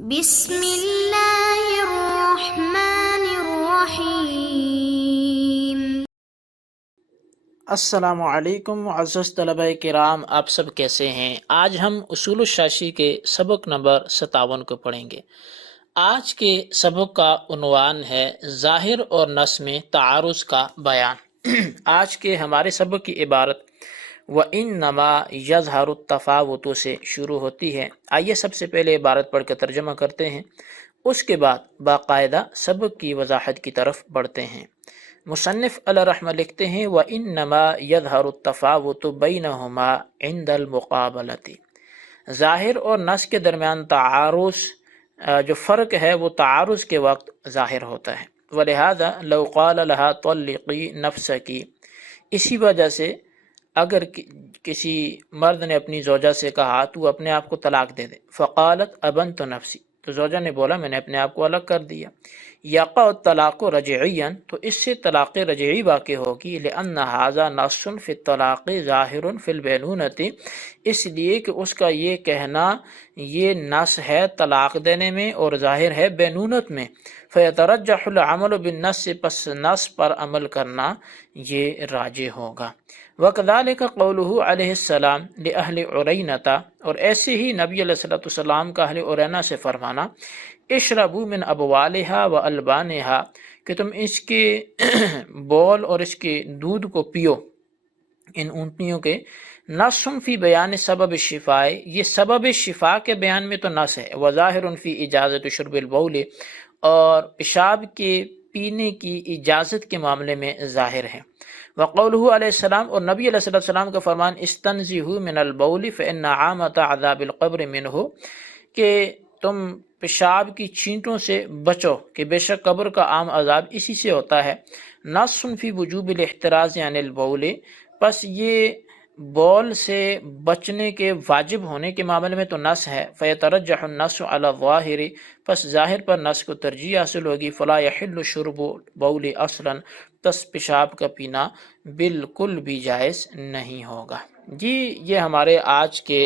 بسم اللہ الرحمن الرحیم۔ السلام علیکم معزز طلبہ کرام، آپ سب کیسے ہیں؟ آج ہم اصول الشاشی کے سبق نمبر 57 کو پڑھیں گے۔ آج کے سبق کا عنوان ہے ظاہر اور نص میں تعارض کا بیان۔ آج کے ہمارے سبق کی عبارت وَإِنَّمَا يَظْهَرُ التَّفَاوُتُ سے شروع ہوتی ہے۔ آئیے سب سے پہلے عبارت پڑھ کے ترجمہ کرتے ہیں، اس کے بعد باقاعدہ سبق کی وضاحت کی طرف بڑھتے ہیں۔ مصنف علیہ رحمہ لکھتے ہیں وَإِنَّمَا يَظْهَرُ التَّفَاوُتُ بَيْنَهُمَا عِنْدَ الْمُقَابَلَةِ، ظاہر اور نص کے درمیان تعارض جو فرق ہے وہ تعارض کے وقت ظاہر ہوتا ہے۔ وَلِهَذَا لَوْ قَالَ لَهَا طَلِّقِي نَفْسَكِ، اسی وجہ سے اگر کسی مرد نے اپنی زوجہ سے کہا تو اپنے آپ کو طلاق دے دے، فقالت ابنت نفسی، تو زوجہ نے بولا میں نے اپنے آپ کو الگ کر دیا، یقع الطلاق رجعیا، تو اس سے طلاق رجعی واقع ہوگی، لأن ھذا نص فی الطلاق ظاہر فی البینونۃ، اس لیے کہ اس کا یہ کہنا یہ نص ہے طلاق دینے میں اور ظاہر ہے بینونت میں، فیترجح العمل بالنص، پس نص پر عمل کرنا یہ راجح ہوگا۔ وَكَذَلِكَ قَوْلُهُ علیہ السلام لِأَهْلِ عُرَيْنَةَ، اور ایسے ہی نبی علیہ السلام کا اہل عرینہ سے فرمانا اشربوا من ابوالها والبانها، کہ تم اس کے بول اور اس کے دودھ کو پیو، ان اونٹنیوں کے، نص فی بیان سبب الشفاء، یہ سبب شفا کے بیان میں تو نص ہے، وظاہر فی اجازت شرب البول، اور پیشاب کے پینے کی اجازت کے معاملے میں ظاہر ہے۔ وقولہ علیہ السلام، اور نبی علیہ السلام کا فرمان استنزہوا من البول فإن عامۃ عذاب القبر منہ، کہ تم پیشاب کی چھینٹوں سے بچو کہ بے شک قبر کا عام عذاب اسی سے ہوتا ہے۔ نص فی وجوب الاحتراز عن البول، پس یہ بول سے بچنے کے واجب ہونے کے معاملے میں تو نص ہے، فیترجح النص علی الظاہر، پس ظاہر پر نص کو ترجیح حاصل ہوگی، فلا یحل شرب بول اصلا، پس پیشاب کا پینا بالکل بھی جائز نہیں ہوگا۔ جی یہ ہمارے آج کے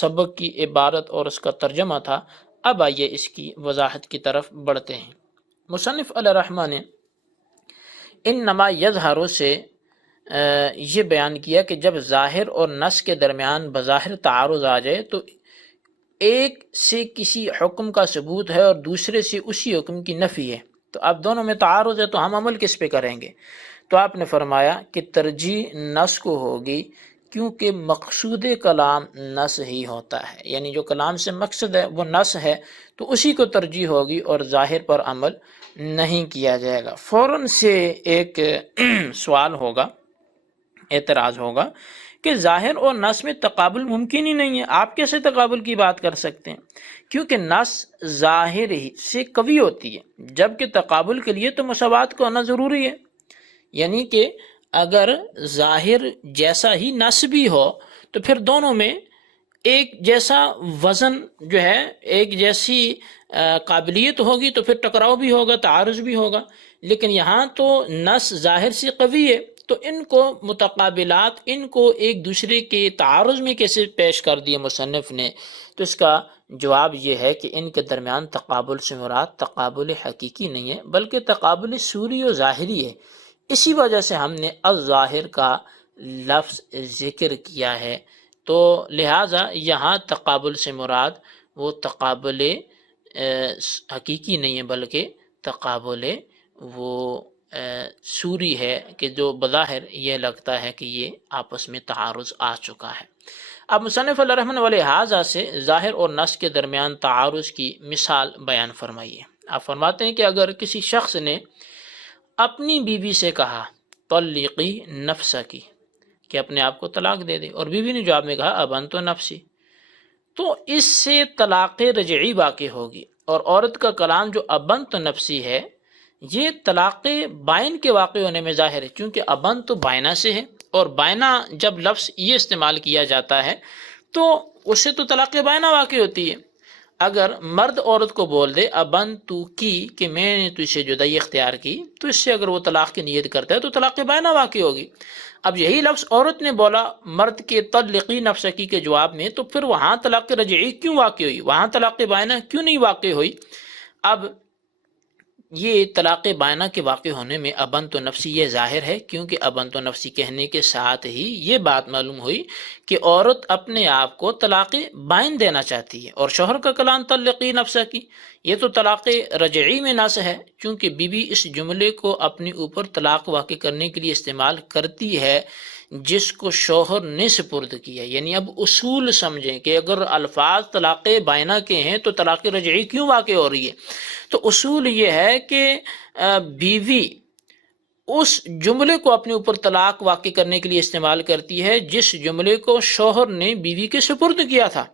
سبق کی عبارت اور اس کا ترجمہ تھا۔ اب آئیے اس کی وضاحت کی طرف بڑھتے ہیں۔ مصنف علیہ رحمہ نے انما یظہر سے یہ بیان کیا کہ جب ظاہر اور نص کے درمیان بظاہر تعارض آ جائے تو ایک سے کسی حکم کا ثبوت ہے اور دوسرے سے اسی حکم کی نفی ہے، تو اب دونوں میں تعارض ہے تو ہم عمل کس پہ کریں گے؟ تو آپ نے فرمایا کہ ترجیح نص کو ہوگی، کیونکہ مقصود کلام نص ہی ہوتا ہے، یعنی جو کلام سے مقصد ہے وہ نص ہے تو اسی کو ترجیح ہوگی اور ظاہر پر عمل نہیں کیا جائے گا۔ فوراً سے ایک سوال ہوگا، اعتراض ہوگا کہ ظاہر اور نص میں تقابل ممکن ہی نہیں ہے، آپ کیسے تقابل کی بات کر سکتے ہیں؟ کیونکہ نص ظاہر ہی سے قوی ہوتی ہے، جبکہ تقابل کے لیے تو مساوات کو ہونا ضروری ہے، یعنی کہ اگر ظاہر جیسا ہی نص بھی ہو تو پھر دونوں میں ایک جیسا وزن جو ہے، ایک جیسی قابلیت ہوگی تو پھر ٹکراؤ بھی ہوگا، تعارض بھی ہوگا، لیکن یہاں تو نص ظاہر سے قوی ہے تو ان کو متقابلات، ان کو ایک دوسرے کے تعارض میں کیسے پیش کر دیا مصنف نے؟ تو اس کا جواب یہ ہے کہ ان کے درمیان تقابل سے مراد تقابل حقیقی نہیں ہے بلکہ تقابل صوری و ظاہری ہے، اسی وجہ سے ہم نے الظاہر کا لفظ ذکر کیا ہے، تو لہٰذا یہاں تقابل سے مراد وہ تقابل حقیقی نہیں ہے بلکہ تقابل وہ صوری ہے کہ جو بظاہر یہ لگتا ہے کہ یہ آپس میں تعارض آ چکا ہے۔ اب مصنف علیہ رحمہ ولہذا سے ظاہر اور نص کے درمیان تعارض کی مثال بیان فرمائیے۔ آپ فرماتے ہیں کہ اگر کسی شخص نے اپنی بیوی سے کہا طلقی نفسکی، کہ اپنے آپ کو طلاق دے دے، اور بیوی نے جواب میں کہا ابنت نفسی، تو اس سے طلاق رجعی واقع ہوگی، اور عورت کا کلام جو ابنت نفسی ہے یہ طلاق بائن کے واقع ہونے میں ظاہر ہے، کیونکہ ابن تو بائنا سے ہے، اور بائنا جب لفظ یہ استعمال کیا جاتا ہے تو اس سے تو طلاق بائنا واقع ہوتی ہے۔ اگر مرد عورت کو بول دے ابن تو کی کہ میں نے تجھ سے جدائی اختیار کی، تو اس سے اگر وہ طلاق کی نیت کرتا ہے تو طلاق بائنہ واقع ہوگی۔ اب یہی لفظ عورت نے بولا مرد کے طلقی نفسکی کے جواب میں، تو پھر وہاں طلاق رجعی کیوں واقع ہوئی، وہاں طلاق بائنہ کیوں نہیں واقع ہوئی؟ اب یہ طلاق بائنہ کے واقع ہونے میں ابن تو نفسی یہ ظاہر ہے، کیونکہ ابن تو نفسی کہنے کے ساتھ ہی یہ بات معلوم ہوئی کہ عورت اپنے آپ کو طلاق بائن دینا چاہتی ہے، اور شوہر کا کلام طلقی نفسہ کی یہ تو طلاق رجعی میں نص ہے، چونکہ بیوی اس جملے کو اپنے اوپر طلاق واقع کرنے کے لیے استعمال کرتی ہے جس کو شوہر نے سپرد کیا۔ یعنی اب اصول سمجھیں کہ اگر الفاظ طلاق بائنہ کے ہیں تو طلاق رجعی کیوں واقع ہو رہی ہے؟ تو اصول یہ ہے کہ بیوی اس جملے کو اپنے اوپر طلاق واقع کرنے کے لیے استعمال کرتی ہے جس جملے کو شوہر نے بیوی کے سپرد کیا تھا،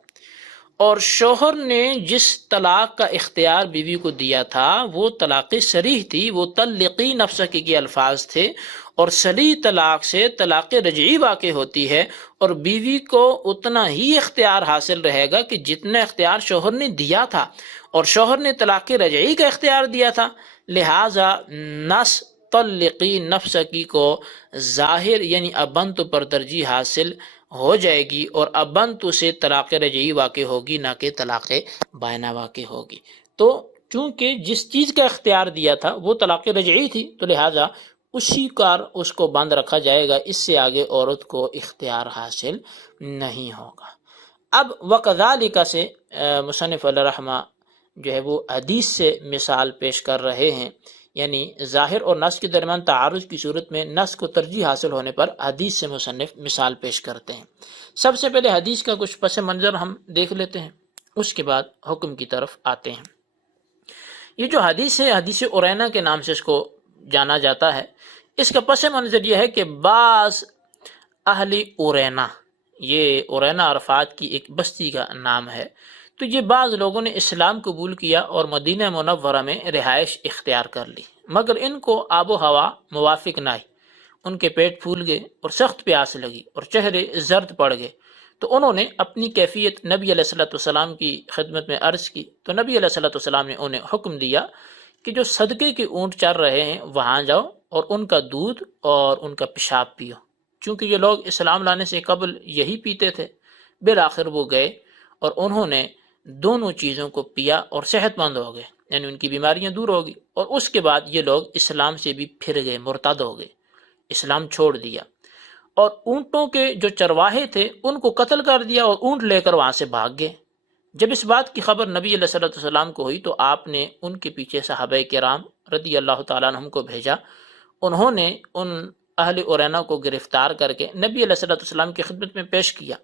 اور شوہر نے جس طلاق کا اختیار بیوی کو دیا تھا وہ طلاق صریح تھی، وہ طلقی نفسکی کے الفاظ تھے، اور صریح طلاق سے طلاق رجعی واقع ہوتی ہے، اور بیوی کو اتنا ہی اختیار حاصل رہے گا کہ جتنا اختیار شوہر نے دیا تھا، اور شوہر نے طلاق رجعی کا اختیار دیا تھا، لہٰذا نص طلقی نفسکی کو ظاہر یعنی ابنت پر ترجیح حاصل ہو جائے گی، اور ابنت سے طلاق رجعی واقع ہوگی، نہ کہ طلاق بائنہ واقع ہوگی۔ تو چونکہ جس چیز کا اختیار دیا تھا وہ طلاق رجعی تھی، تو لہٰذا اسی کار اس کو بند رکھا جائے گا، اس سے آگے عورت کو اختیار حاصل نہیں ہوگا۔ اب وَكَذَلِكَ سے مصنف علیہ رحمہ جو ہے وہ حدیث سے مثال پیش کر رہے ہیں، یعنی ظاہر اور نص کے درمیان تعارض کی صورت میں نص کو ترجیح حاصل ہونے پر حدیث سے مصنف مثال پیش کرتے ہیں۔ سب سے پہلے حدیث کا کچھ پس منظر ہم دیکھ لیتے ہیں، اس کے بعد حکم کی طرف آتے ہیں۔ یہ جو حدیث ہے، حدیث ارینا کے نام سے اس کو جانا جاتا ہے۔ اس کا پس منظر یہ ہے کہ بعض اہل ارینا، یہ ارینا عرفات کی ایک بستی کا نام ہے، تو یہ بعض لوگوں نے اسلام قبول کیا اور مدینہ منورہ میں رہائش اختیار کر لی، مگر ان کو آب و ہوا موافق نہ آئی، ان کے پیٹ پھول گئے اور سخت پیاس لگی اور چہرے زرد پڑ گئے، تو انہوں نے اپنی کیفیت نبی علیہ الصلوۃ والسلام کی خدمت میں عرض کی، تو نبی علیہ الصلوۃ والسلام نے انہیں حکم دیا کہ جو صدقے کے اونٹ چر رہے ہیں وہاں جاؤ اور ان کا دودھ اور ان کا پیشاب پیو، چونکہ یہ لوگ اسلام لانے سے قبل یہی پیتے تھے۔ بالآخر وہ گئے اور انہوں نے دونوں چیزوں کو پیا اور صحت مند ہو گئے، یعنی ان کی بیماریاں دور ہو گئی، اور اس کے بعد یہ لوگ اسلام سے بھی پھر گئے، مرتد ہو گئے، اسلام چھوڑ دیا، اور اونٹوں کے جو چرواہے تھے ان کو قتل کر دیا اور اونٹ لے کر وہاں سے بھاگ گئے۔ جب اس بات کی خبر نبی علیہ الصلوۃ والسلام کو ہوئی تو آپ نے ان کے پیچھے صحابہ کرام رضی اللہ تعالیٰ عنہم کو بھیجا، انہوں نے ان اہل ارینا کو گرفتار کر کے نبی علیہ الصلوۃ والسلام کی خدمت میں پیش کیا،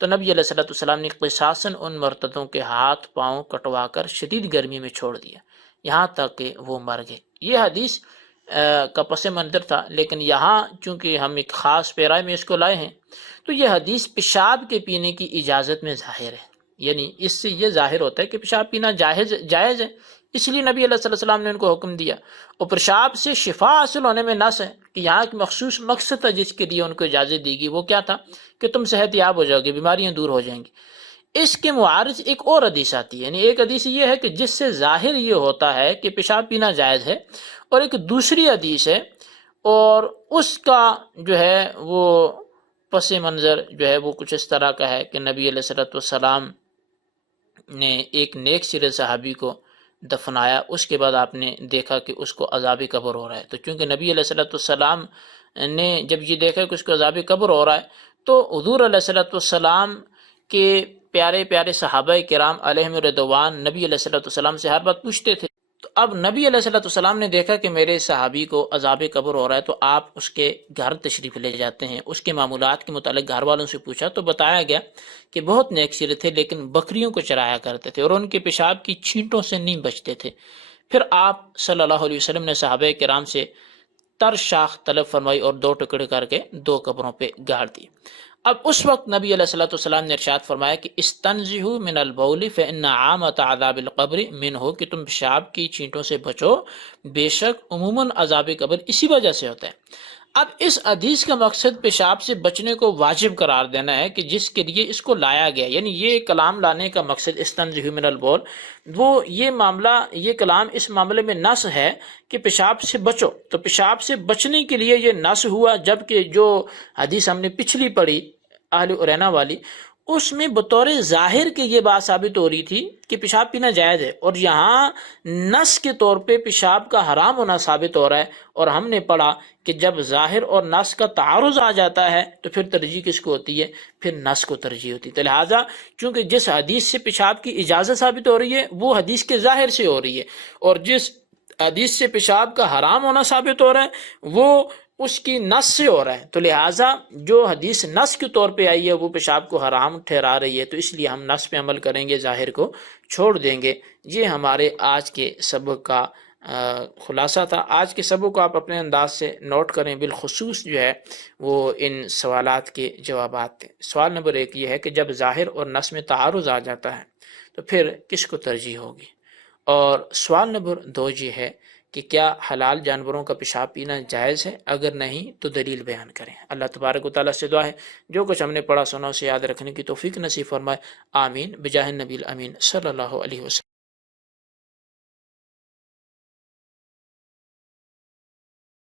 تو نبی علیہ الصلوۃ والسلام نے قصاصاً ان مرتدوں کے ہاتھ پاؤں کٹوا کر شدید گرمی میں چھوڑ دیا، یہاں تک کہ وہ مر گئے۔ یہ حدیث کا پس منظر تھا، لیکن یہاں چونکہ ہم ایک خاص پیرائے میں اس کو لائے ہیں، تو یہ حدیث پیشاب کے پینے کی اجازت میں ظاہر ہے، یعنی اس سے یہ ظاہر ہوتا ہے کہ پیشاب پینا جائز ہے، اس لیے نبی علیہ الصلوۃ والسلام نے ان کو حکم دیا، اور پیشاب سے شفا حاصل ہونے میں نص ہے کہ یہاں ایک مخصوص مقصد تھا جس کے لیے ان کو اجازت دی گئی، وہ کیا تھا کہ تم صحت یاب ہو جاؤ گے، بیماریاں دور ہو جائیں گی۔ اس کے معارض ایک اور حدیث آتی ہے، یعنی ایک حدیث یہ ہے کہ جس سے ظاہر یہ ہوتا ہے کہ پیشاب پینا جائز ہے، اور ایک دوسری حدیث ہے اور اس کا جو ہے وہ پس منظر جو ہے وہ کچھ اس طرح کا ہے کہ نبی علیہ الصلوۃ والسلام نے ایک نیک سرے صحابی کو دفنایا، اس کے بعد آپ نے دیکھا کہ اس کو عذاب قبر ہو رہا ہے، تو چونکہ نبی علیہ الصلوۃ والسلام نے جب یہ دیکھا کہ اس کو عذاب قبر ہو رہا ہے، تو حضور علیہ الصلوۃ والسلام کے پیارے پیارے صحابہ کرام علیہم رضوان نبی علیہ الصلوۃ والسلام سے ہر بات پوچھتے تھے، تو اب نبی علیہ الصلوۃ والسلام نے دیکھا کہ میرے صحابی کو عذاب قبر ہو رہا ہے، تو آپ اس کے گھر تشریف لے جاتے ہیں، اس کے معمولات کے متعلق گھر والوں سے پوچھا تو بتایا گیا کہ بہت نیک سرے تھے لیکن بکریوں کو چرایا کرتے تھے اور ان کے پیشاب کی چھینٹوں سے نہیں بچتے تھے۔ پھر آپ صلی اللہ علیہ وسلم نے صحابہ کرام سے تر شاخ طلب فرمائی اور 2 ٹکڑے کر کے 2 قبروں پہ گاڑ دی۔ اب اس وقت نبی علیہ الصلوۃ والسلام نے ارشاد فرمایا کہ استنزہوا من البول فإن عامۃ عذاب القبر منہ، کہ تم پیشاب کی چھینٹوں سے بچو، بے شک عموماً عذاب قبر اسی وجہ سے ہوتا ہے۔ اب اس حدیث کا مقصد پیشاب سے بچنے کو واجب قرار دینا ہے کہ جس کے لیے اس کو لایا گیا، یعنی یہ کلام لانے کا مقصد استنزہ من البول، وہ یہ معاملہ، یہ کلام اس معاملے میں نص ہے کہ پیشاب سے بچو، تو پیشاب سے بچنے کے لیے یہ نص ہوا، جبکہ جو حدیث ہم نے پچھلی پڑھی اہل ارینا والی، اس میں بطور ظاہر کے یہ بات ثابت ہو رہی تھی کہ پیشاب پینا جائز ہے، اور یہاں نص کے طور پہ پیشاب کا حرام ہونا ثابت ہو رہا ہے، اور ہم نے پڑھا کہ جب ظاہر اور نص کا تعارض آ جاتا ہے تو پھر ترجیح کس کو ہوتی ہے؟ پھر نص کو ترجیح ہوتی ہے۔ تو لہٰذا چونکہ جس حدیث سے پیشاب کی اجازت ثابت ہو رہی ہے وہ حدیث کے ظاہر سے ہو رہی ہے، اور جس حدیث سے پیشاب کا حرام ہونا ثابت ہو رہا ہے وہ اس کی نص سے ہو رہا ہے، تو لہٰذا جو حدیث نص کے طور پہ آئی ہے وہ پیشاب کو حرام ٹھہرا رہی ہے، تو اس لیے ہم نص پہ عمل کریں گے، ظاہر کو چھوڑ دیں گے۔ یہ ہمارے آج کے سبق کا خلاصہ تھا۔ آج کے سبق کو آپ اپنے انداز سے نوٹ کریں، بالخصوص جو ہے وہ ان سوالات کے جوابات تھے۔ سوال نمبر 1 یہ ہے کہ جب ظاہر اور نص میں تعارض آ جاتا ہے تو پھر کس کو ترجیح ہوگی؟ اور سوال نمبر 2 یہ ہے کہ کیا حلال جانوروں کا پیشاب پینا جائز ہے؟ اگر نہیں تو دلیل بیان کریں۔ اللہ تبارک و تعالیٰ سے دعا ہے جو کچھ ہم نے پڑھا سنا اسے یاد رکھنے کی توفیق نصیب فرمائے، آمین بجاہ النبی الامین صلی اللہ علیہ وسلم۔